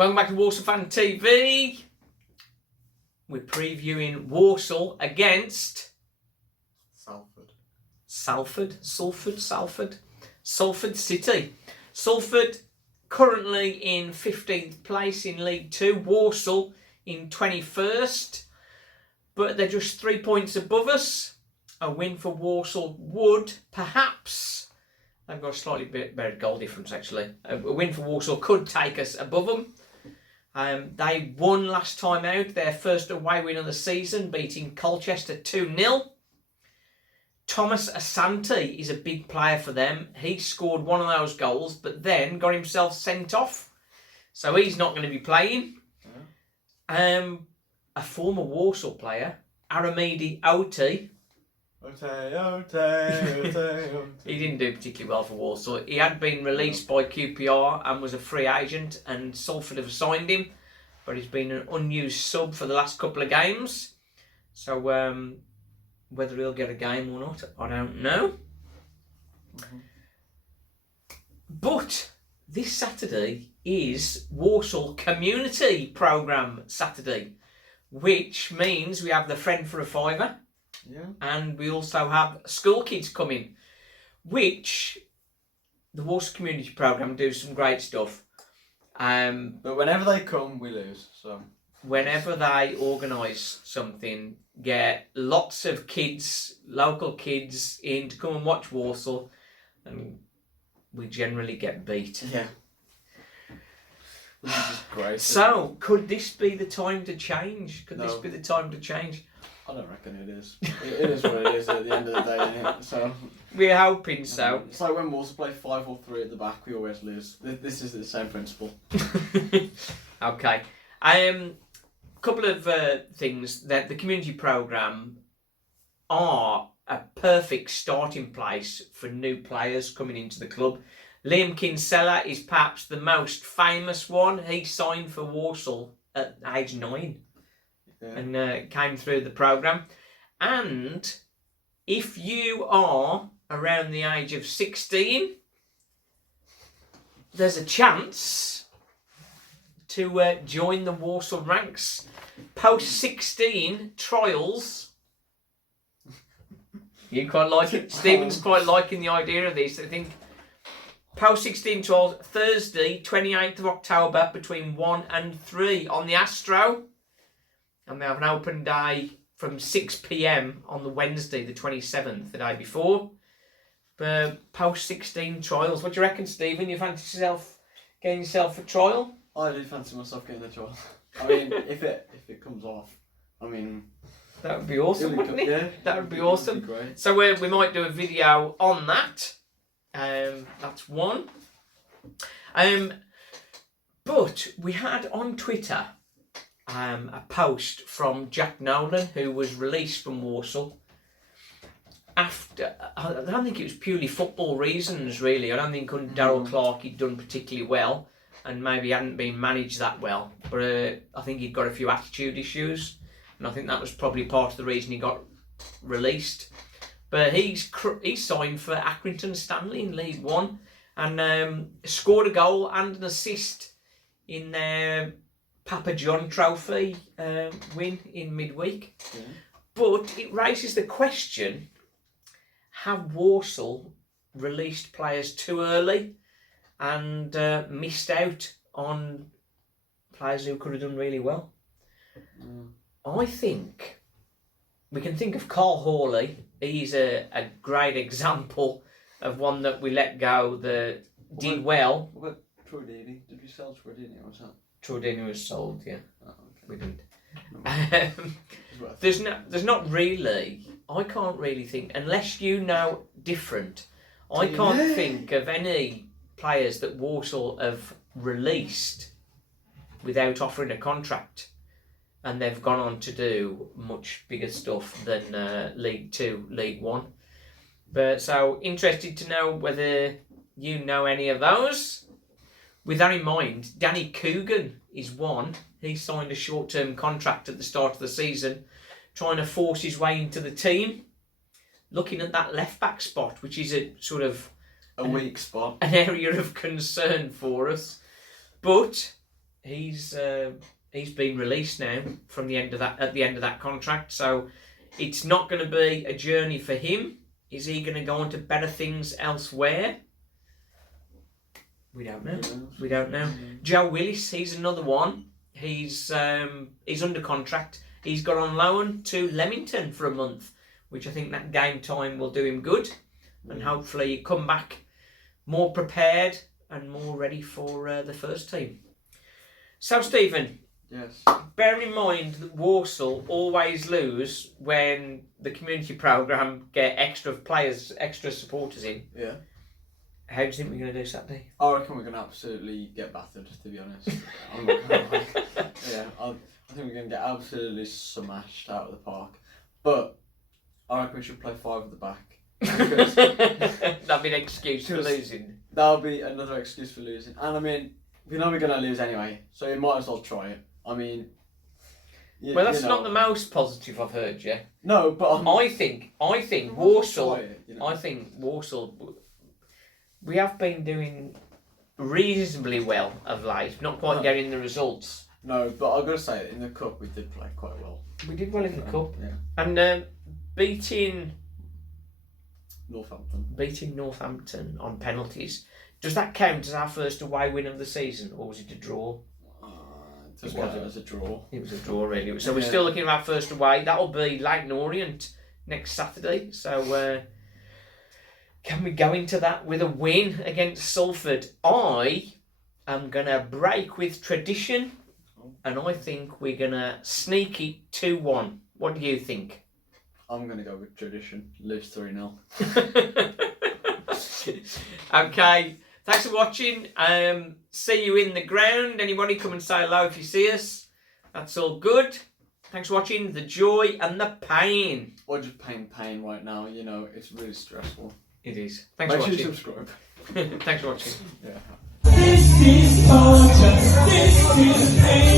Welcome back to Walsall Fan TV. We're previewing Walsall against Salford City. Salford currently in 15th place in League 2. Walsall in 21st. But they're just 3 points above us. A win for Walsall would perhaps... They've got a slightly better goal difference actually. A win for Walsall could take us above them. They won last time out, their first away win of the season, beating Colchester 2-0. Thomas Asante is a big player for them. He scored one of those goals, but then got himself sent off. So he's not going to be playing. A former Walsall player, Aramidi Oti. He didn't do particularly well for Walsall. He had been released by QPR and was a free agent, and Salford have signed him, but he's been an unused sub for the last couple of games. So whether he'll get a game or not, I don't know. But this Saturday is Walsall Community Programme Saturday, which means we have the Friend for a Fiver. Yeah. And we also have school kids coming, which the Walsall Community Programme do some great stuff. But whenever they come, we lose. So whenever they organise something, get lots of kids, local kids, in to come and watch Walsall, and we generally get beat. Yeah. Which is great. So, could this be the time to change? This be the time to change? I don't reckon it is. It is what it is at the end of the day, isn't it? So we're hoping so. It's like when Walsall play 5-3 at the back, we always lose. This is the same principle. Okay. Couple of things that the community programme are a perfect starting place for new players coming into the club. Liam Kinsella is perhaps the most famous one. He signed for Walsall at age 9. Yeah. And came through the programme. And if you are around the age of 16, there's a chance to join the Walsall ranks. Post-16 trials. You quite like it? Stephen's quite liking the idea of this. I think post-16 trials, Thursday, 28th of October, between 1 and 3 on the Astro. And they have an open day from 6 p.m. on the Wednesday, the 27th, the day before. But post-16 trials. What do you reckon, Stephen? You fancy getting yourself a trial? I do fancy myself getting a trial. I mean, if it comes off, I mean... That would be awesome, wouldn't it? Yeah. That would be awesome. Be great. So we might do a video on that. That's one. But we had on Twitter... a post from Jack Nolan, who was released from Walsall after, I don't think it was purely football reasons really. I don't think under Darryl Clark he'd done particularly well, and maybe hadn't been managed that well, but I think he'd got a few attitude issues, and I think that was probably part of the reason he got released. But he's signed for Accrington Stanley in League 1 and scored a goal and an assist in their Papa John Trophy win in midweek. Yeah. But it raises the question, have Walsall released players too early and missed out on players who could have done really well? I think we can think of Carl Hawley. He's a great example of one that we let go that did well. What about Troy Deeney? Did we sell Troy Deeney or was that? Troy Deeney was sold, yeah. Oh, okay. We didn't. There's not really. I can't really think, unless you know different. I can't think of any players that Walsall have released without offering a contract, and they've gone on to do much bigger stuff than League 2, League 1. But so interested to know whether you know any of those. With that in mind, Danny Coogan is one. He signed a short-term contract at the start of the season, trying to force his way into the team. Looking at that left-back spot, which is a sort of a weak spot, an area of concern for us. But he's been released now from the end of that contract. So it's not going to be a journey for him. Is he going to go on to better things elsewhere? We don't know. We don't know. Joe Willis, he's another one. He's under contract. He's got on loan to Leamington for a month, which I think that game time will do him good, and hopefully come back more prepared and more ready for the first team. So, Stephen. Yes. Bear in mind that Walsall always lose when the community programme get extra players, extra supporters in. Yeah. How do you think we're going to do Saturday? I reckon we're going to absolutely get battered, to be honest. I'm not gonna lie. Yeah, I think we're going to get absolutely smashed out of the park. But I reckon we should play 5 at the back. That'd be an excuse for losing. That'll be another excuse for losing. And I mean, we know we're going to lose anyway, so you might as well try it. I mean... Well, that's not the most positive I've heard, yeah. No, but... I think Walsall... I think Walsall... We have been doing reasonably well of late, not quite getting the results. No, but I've got to say, in the cup we did play quite well. We did well in the cup. Yeah. And beating Northampton on penalties, does that count as our first away win of the season, or was it a draw? It was a draw. It was a draw, really. So we're still looking at our first away. That'll be Leighton Orient next Saturday. So can we go into that with a win against Salford? I am going to break with tradition, and I think we're going to sneak it 2-1. What do you think? I'm going to go with tradition. Lose 3-0. Okay. Thanks for watching. See you in the ground. Anybody come and say hello if you see us. That's all good. Thanks for watching. The joy and the pain. Or just pain right now. You know, it's really stressful. It is. Thanks for watching. Make sure you subscribe. Thanks for watching. Yeah. This is torture. This is pain.